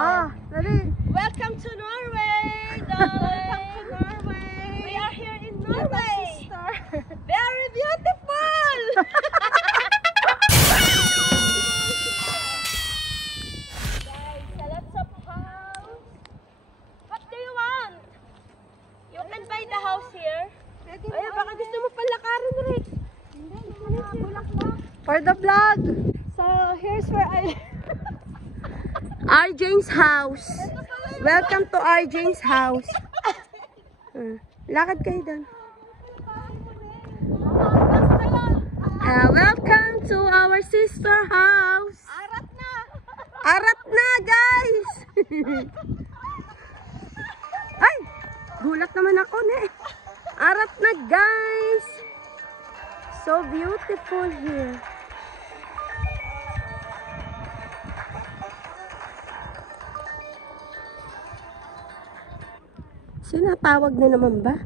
Dali. Welcome to Norway, darling. Welcome to Norway. We are here in Norway. Very beautiful. Guys, lots of house. What do you want? You can buy the house here. Ay, baka gusto mo palakarin, Rick. For the vlog. So, here's where I... RJ's house. Welcome to RJ's house. Lakad kayo doon. Welcome to our sister house. Arat na! Arat na, guys! Ay! Gulat naman ako, ne. Arat na, guys! So beautiful here. Sinatawag na naman ba?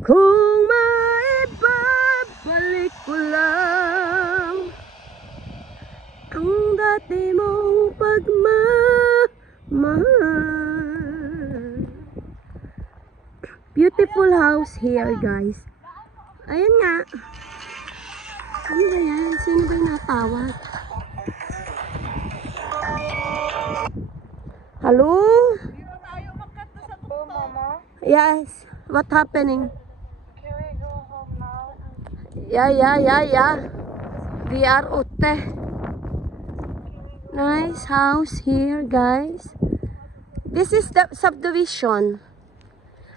Kung maibabalik ko lang ang dati mong pagmamahal. Beautiful house here, guys. Ayan nga. Ano ba yan? Sino ba yung natawag? Hello? Dito tayo magkanta sa tuktok. Mama? Yes. What happening? Can we go home now? Yeah. We are ute. Nice house here, guys. This is the subdivision.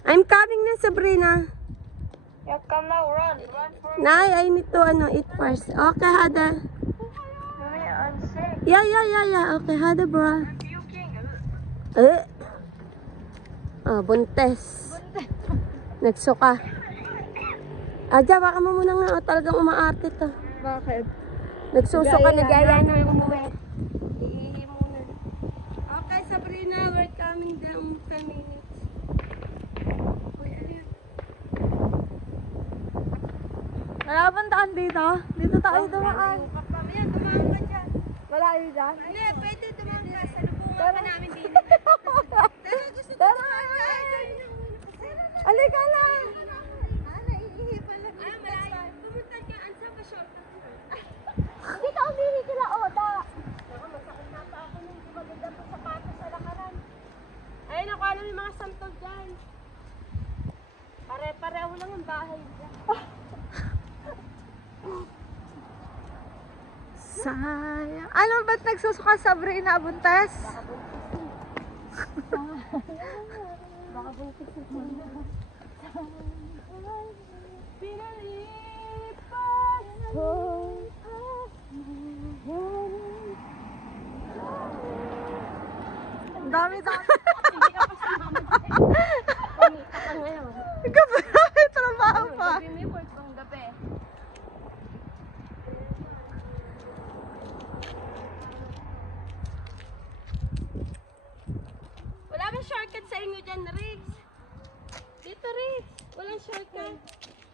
I'm coming na, Sabrina. Yeah, come now, run for Nay, I need to eat first. Okay, Hada. I'm sick. Yeah. Okay, Hada, bro. Puking. Buntes. Nagsuka. Adya, baka mo muna nga. Talagang umaarte to. Bakit? Nagsusuka, nagaya na umuwi. Iihi muna. Okay, Sabrina, we're coming down 10 minutes. Uy, ano yun? Nalabantaan dito? Dito tayo dumaan. Mamaya, tumahan ka dyan. Malayo dyan? Hindi, pwede tumahan ka. Salubungan ka namin din. Pero gusto ko tumahan ka. Alika lang! Naiihi pala. Malayo. Pumunta ka. Ansa pa short? Hindi ka umihi kila Oda. Masakit na pa ako nung maganda pa sapatos sa lakaran. Ayun, ako alam yung mga santol dyan. Pare-pareho lang ang bahay dyan. Sayang. Ano ba't nagsusuka Sabrina Buntes? Baka buntis na pinalipas ko. Ang dami. Hindi ka pa sumama. Pumita ka ngayon. Gabi, trabaho pa. Gabi may work pang gabi. Wala bang shortcut sa inyo dyan, Riggs? Dito, Riggs. Walang shortcut.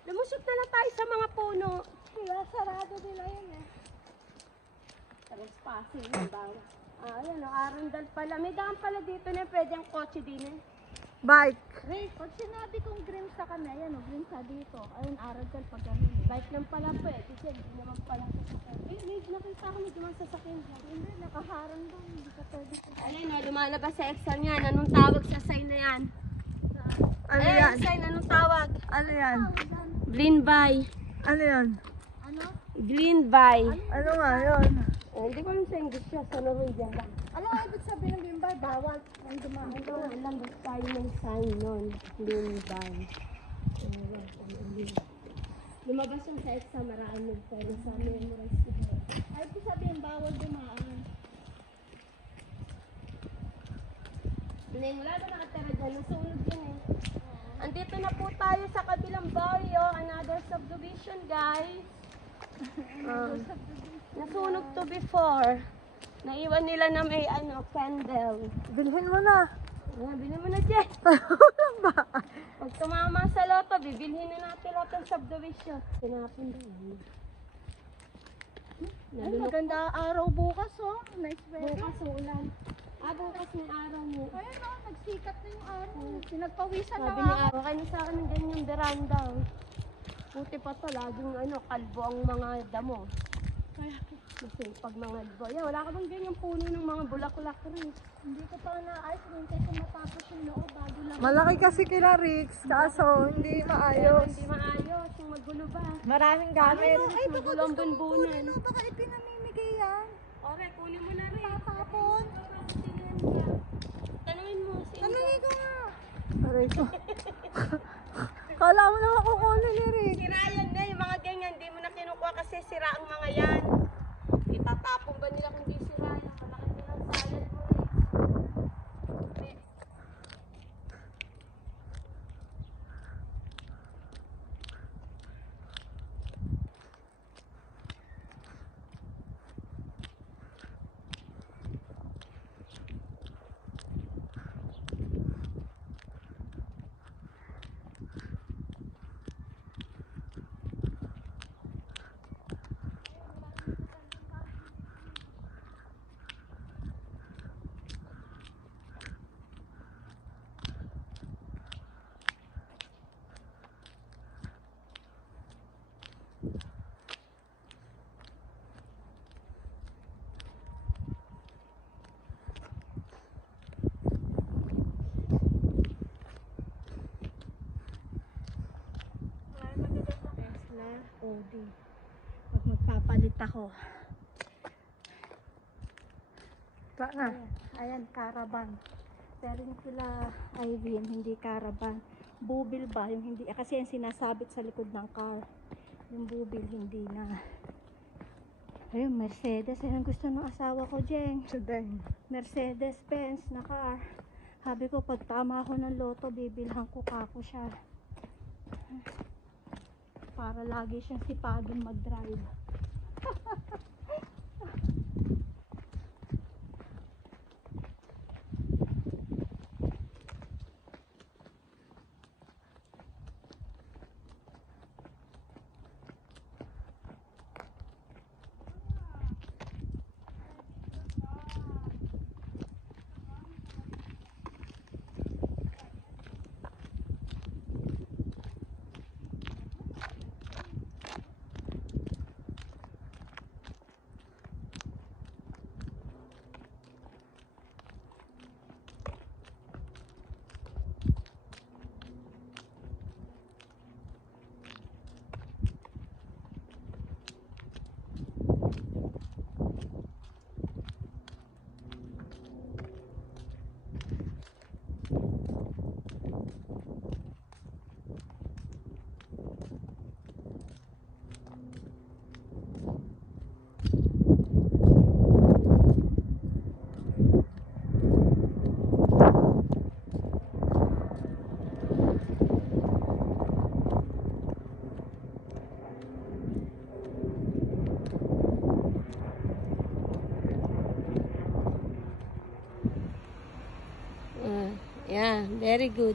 Lumusot na lang tayo sa mga puno. Sarado nila yun eh. Trespassing yung bawat. Ayan, Arundel pala. May daan pala dito na pwede ang kotse din eh. Bike. Rick, pag sinabi kong Grimsa kami, ayan o, Grimsa dito. Ayun, Arundel pag ganun. Bike lang pala pwede siya, hindi naman pala sasakyan. May nakita ko na dumang sasakyan dyan. Hindi, nakaharang doon. Hindi ka pwede. Ayun o, lumalabas sa Excel niyan. Anong tawag sa sign na yan? Ano Ayun, yan? sign, anong tawag? Ano yan? Green by. Ano yan? Green by. Ano nga yun? Hindi ko alam sa English siya, sa Norwegian lang. Ano nga ibig sabihin ng bimbay? Bawal. Ang dumaan. Hindi ko alam, basta tayo ng sign nun. Green by. Lumabas yung sa exam, marami pero sa memorize ko. Ay, ibig sabihin bawal dumaan. Hindi, wala na nakatira dyan. Nasunog yun eh. Andito na po tayo sa kabilang barrio. Another subdivision, guys. Nasunog to before. Naiwan nila na may candle. Bilhin mo na. Bilhin mo na dyan. Pag tumama sa loto, bibilhin na natin lahat ng subdivision. Tinapon doon. Ay, maganda araw bukas, oh. Nice weather. Bukas ulan. Bukas may araw mo. Ayun, oh, nagsikat na yung araw. Pinagpawisan na Sabi ni Aro, kaya sa akin ng ganyang veranda. Buti pa to, laging kalbo ang mga damo. Kasi pag mga albo, wala ka bang ganyang puno ng mga bulaklak rin? Hindi ko pa naayos. Hindi ko matapos yung loob bago lang. Malaki kasi kila Rix, kaso hindi maayos. Hindi maayos, yung magulo ba? Maraming gamit. Ay, magulo ang bunbunan. Baka ipinamimigay yan. Okay, kunin mo na rin. Tatapon. Tanungin mo si Tanungin ko nga. Aray ko. Kala mo naman kukunin ni Rix. Sira yan na, yung mga ganyan, hindi mo na kinukuha kasi sira ang mga yan. Itatapon ba nila kung di sira yan? Malaki nilang sayad mo eh. Tesla, Audi. Pag magpapalit ako. Saan na? Ayan, caravan. Pero yung sila Irene, hindi caravan. Bubil ba? Yung hindi, kasi yung sinasabit sa likod ng car. Yung bubil, hindi na. Ayun, Mercedes. Ayun ang gusto ng asawa ko, Jeng. Today. Mercedes-Benz na car. Sabi ko, pag tama ako ng loto, bibilhan ko kako siya. Para lagi siyang sipadong mag-drive. Yeah, very good.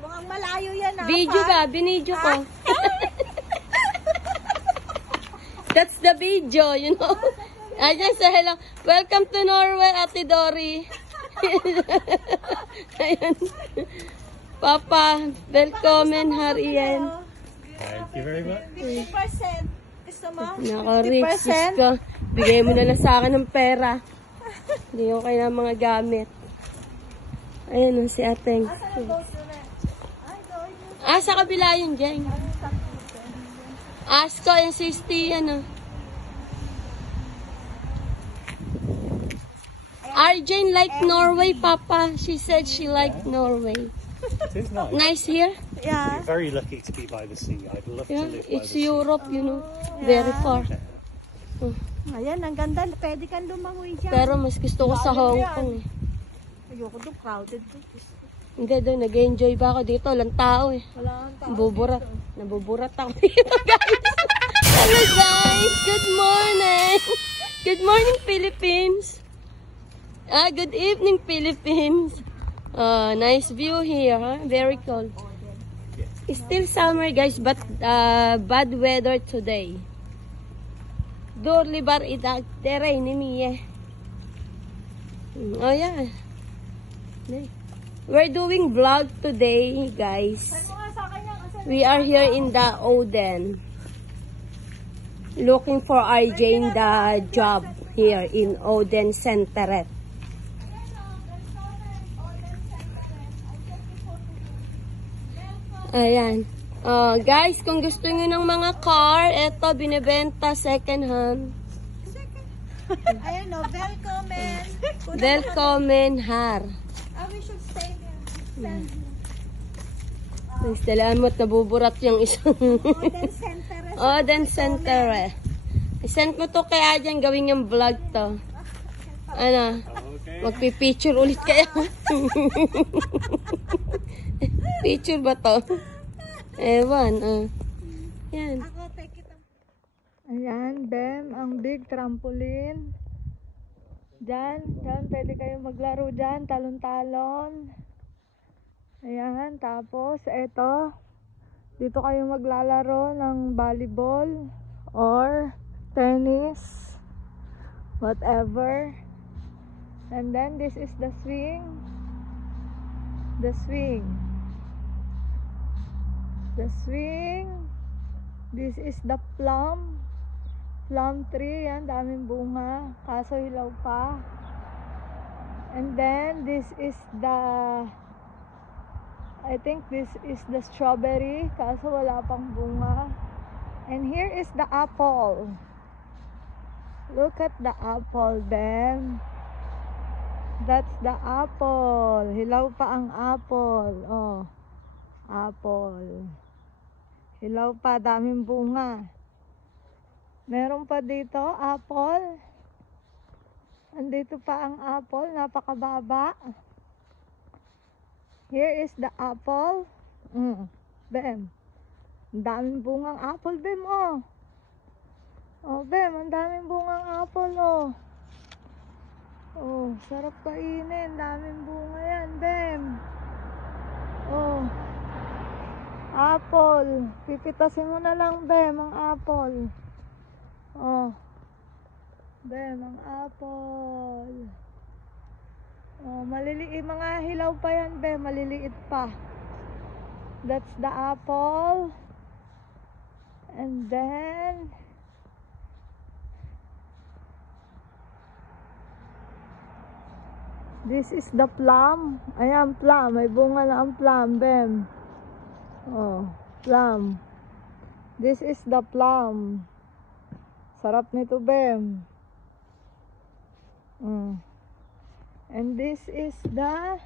Mukhang malayo yan, Video ba? Binidyo ko. That's the video, you know. I just say hello. Welcome to Norway, Ate Dory. Ayan. Papa, welcome her Ian. Thank you very much. 50%. Gusto mo? Nako, Rich, Diyos ko. Bigay mo na lang sa akin ng pera. Hindi ko kailangan mga gamit. Ayun, si Ateng. Sa kabila yun, Jeng. Asko, yung 60, ano. Arjane like Norway, Papa. She said she liked Norway. It is nice. Nice here? Yeah. You're very lucky to be by the sea. I'd love Yeah, to live by it's the sea. Europe, you know. Very far. Ayan, ang ganda. Pwede kang lumangoy dyan. Pero mas gusto ko sa Hong Kong. Eh. Ayoko doon, crowded doon. Hindi doon, nag-enjoy ba ako dito? Walang tao eh. Wala kang tao. Nabuburat. Nabuburat ako dito, guys. Hello, guys. Good morning. Good morning, Philippines. Good evening, Philippines. Nice view here, huh? Very cold. It's still summer, guys, but bad weather today. outdoor libar idag tere ni Mie. Oh yeah. We're doing vlog today, guys. We are here in the Oden. Looking for RJ in the job here in Oden Centeret. Ayan. Guys, kung gusto nyo ng mga car, eto, binibenta second hand. Ayan o, Velcomen. Velcomen har. We should stay there. Nastalaan mo't nabuburat yung isang Oden Center. Oden Centeret. I-send mo to kaya dyan, gawin yung vlog to. Ano? Okay. Magpipicture ulit kaya. Picture ba to? Ewan. Yan. Ako, take it. Ayan, Bem, ang big trampoline. Diyan, pwede kayong maglaro dyan, talon-talon. Ayan, tapos, eto, dito kayo maglalaro ng volleyball or tennis, whatever. And then, this is the swing. The swing. The swing. This is the plum. Plum tree, yan, daming bunga. Kaso hilaw pa. And then, this is the, I think this is the strawberry. Kaso wala pang bunga. And here is the apple. Look at the apple, Bem. That's the apple. Hilaw pa ang apple. Oh, apple. Hilaw pa, daming bunga. Meron pa dito, apple. Andito pa ang apple, napakababa. Here is the apple. Bem. Ang daming bungang apple, Bem, oh. Oh, Bem, ang daming bungang apple, oh. Oh, sarap kainin. Daming bunga yan, Bem. Oh. Apple. Pipitasin mo na lang, Bem, ang apple. Oh. Bem, ang apple. Oh, maliliit. Mga hilaw pa yan, Bem. Maliliit pa. That's the apple. And then, this is the plum. Ayan, plum. May bunga na ang plum, Bem. Oh, plum. This is the plum. Sarap nito, Bem. And this is the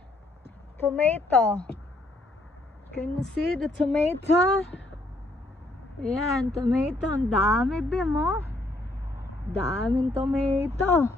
tomato. Can you see the tomato? Ayan, tomato. Ang dami, Bem, oh. Daming tomato.